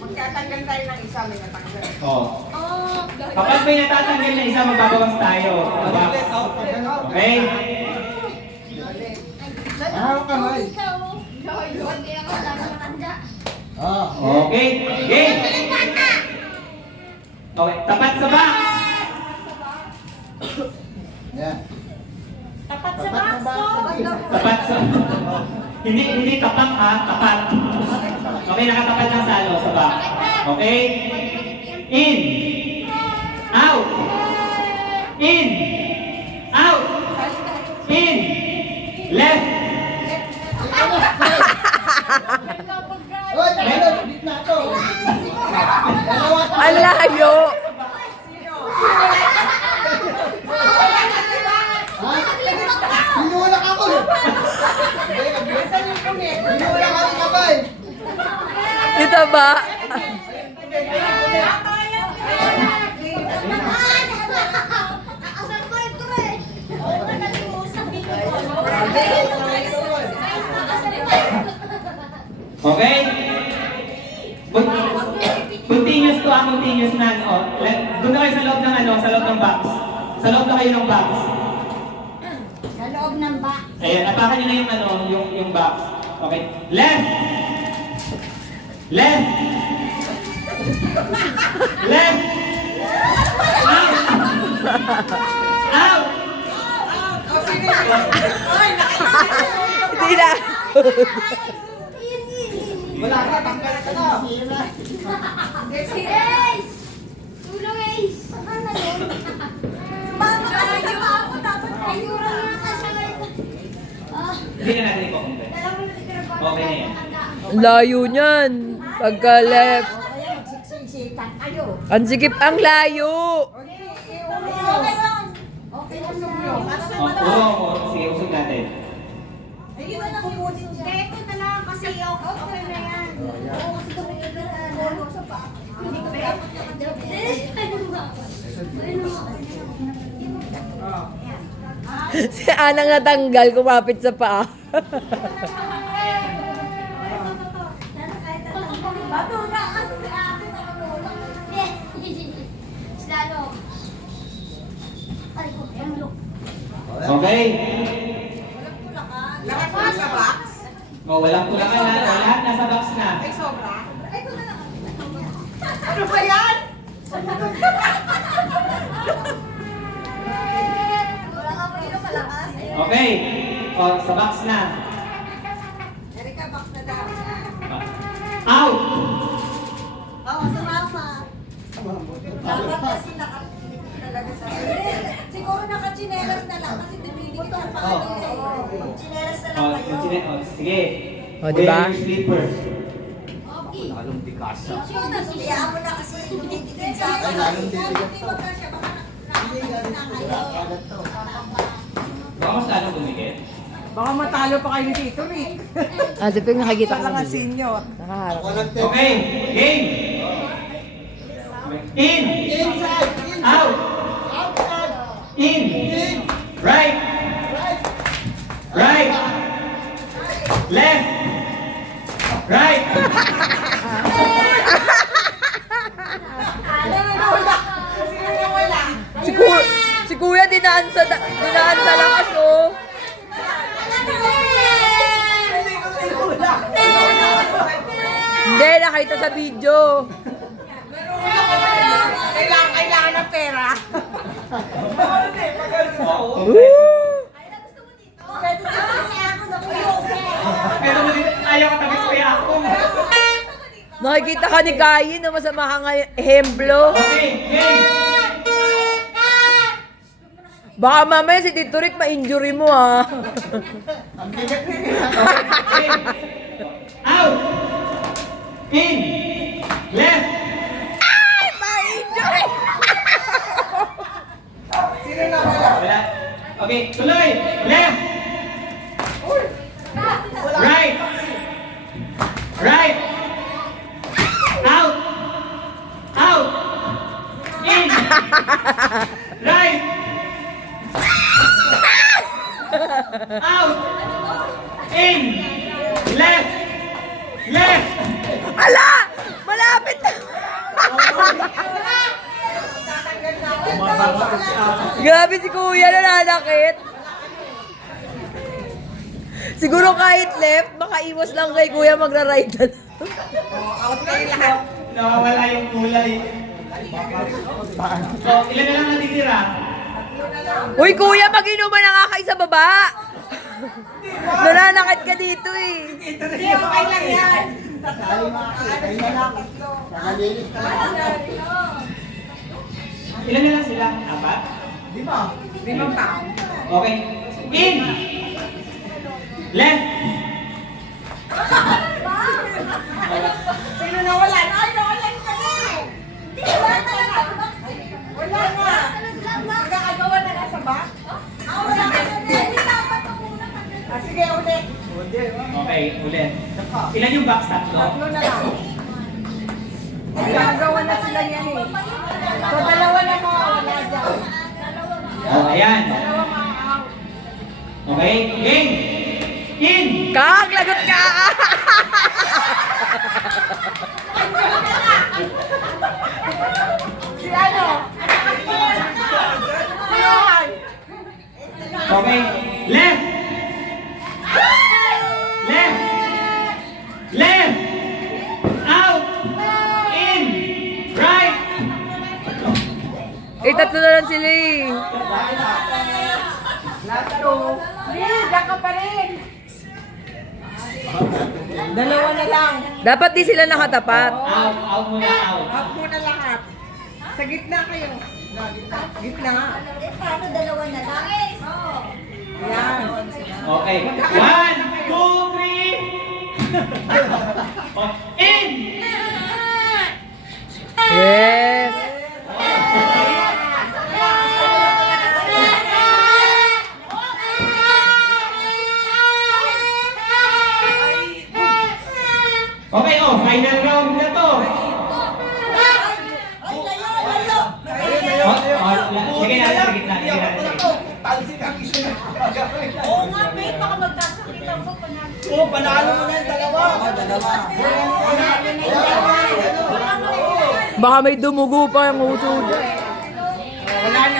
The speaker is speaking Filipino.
Magtatanggal tayo ng isa, may natanggal. Oh. Kapag may natatanggal na isa, magbabawas tayo. Okay? kamay. Okay. Game. Okay, tapat sa box. Yan. Tapat sa box, Tapat sa... Hindi tapak ha, tapat. Okay, nakatapat ng salo sa box. Okay? In. Out. In. Out. In. Left. Oy, tayo, gitna to. Ang layo. Binulak ako. Binulak ako kamay. Ito ba? Okay? Continuous to continuous na. Oh, doon na kayo sa loob ng sa loob ng box. Sa loob na kayo ng box. Sa loob ng box. Ayan, apakan nyo na yung box. Okay. Left! Left! Left! Out! Out! Hindi na. Wala ka, tanggal ka na. Ace! Tulong Ace! Saan na yun? Mama kasi sa ako, dapat ayura na kasi. Hindi na natin ipakumpay. Okay na yan. Ang layo niyan. Pagka left. Magsiksiksikan kayo. Ang sikip ang layo. Okay lang. Okay lang yun. Sige, usog natin. Ayun na lang pupunin niya. Ito na lang kasi okay na yan. Oo, kasi tumigil na sa pa. Hindi ko ba? Si Anang natanggal, kumapit sa paa. Bato na kasi akin ang tulong. Lalo. Ay, ko, look. Okay? Lahat na sa box? O, walang kulangan na. Lahat nasa box na. Ay, sobra? Ito na lang. Ano ba yan? Wala ka mo yun malakas. Okay. O, sa box na. Erika, box na daw. Out! Oo, sumama. Dapat kasi talaga sa siguro naka-chinelas na lang kasi dumidikit sa paa nila eh. Chinelas na lang kayo. Sige. O, diba? Wear your slipper. Okay. Kaya mo na kasi dumidikit sa akin. Lalong didikit Hindi mo kasi baka nakakapagod na kayo. Baka mas lalong tumikit. Baka matalo pa kayo dito, Rick. Ah, Dipeng, nakikita ko. Mga senior. Nakaharap. Ako nag-take. Okay. Game! In! Inside. Out! Outside. In! Right! Right! Left! Right! Si Kuya dinaan sa lakas, oh. Hindi, nakita sa video. Kailangan ng pera. Pero ayaw ka tamis kaya ako. Nakikita ka ni Kayin na masama ka nga ehemplo. Okay, game! Baka mamaya si Tito Rick ma-injury mo, ha. Game! Out! In! Left! Ay, ma-injury! Wala. Okay, tuloy! Left! Right! Right! Out! Out! In! Right! Out! In! Left! Left! Ala! Malapit na! Grabe si kuya, nananakit. Siguro kahit left, makaiwas lang kay kuya magra-right na. Out kayo lahat. Nawawala yung kulay. So, ilan na lang natitira? Uy kuya, mag-inuman na nga kayo sa baba. Nananakit ka dito eh. Hindi, okay lang yan. Nakalinis ka lang. Ilan na lang sila? Apat? Limang pa. Okay. In! Left! Sino nawalan? Ay, nawalan ka na. Wala nga. Nagkakagawa na nga sa back? Sige, ulit. Okay, ulit. Ilan yung box? Tatlo? Tatlo na lang. Nagkakagawa na sila yan eh. So, dalawa na mga wala dyan. Oh, ayan. Dalawa mga out. Okay, game! In! Kak, lagot ka! Si ano? Si Johan. Okay, left! Left! Left! Out! In! Right! Eh, tatlo na lang sila eh. Last two. Hindi, diyan ka pa rin. Dalawa na lang. Dapat di sila nakatapat. Out! Out muna, out. Out muna lahat. Sa gitna kayo. Gitna. Paano dalawa na lang? Yan. Okay, 1, 2, 3! Oh, in! Yes. Okay, oh, final round na to. Sige natin sa gitna. Sige natin sa gitna. Talsik ang isa na. Oo nga, babe, baka magkasakit ako panalo. Oo, panalo mo na yung dalawa. Dalawa. Baka may dumugo pa yung uso dyan. Wala na.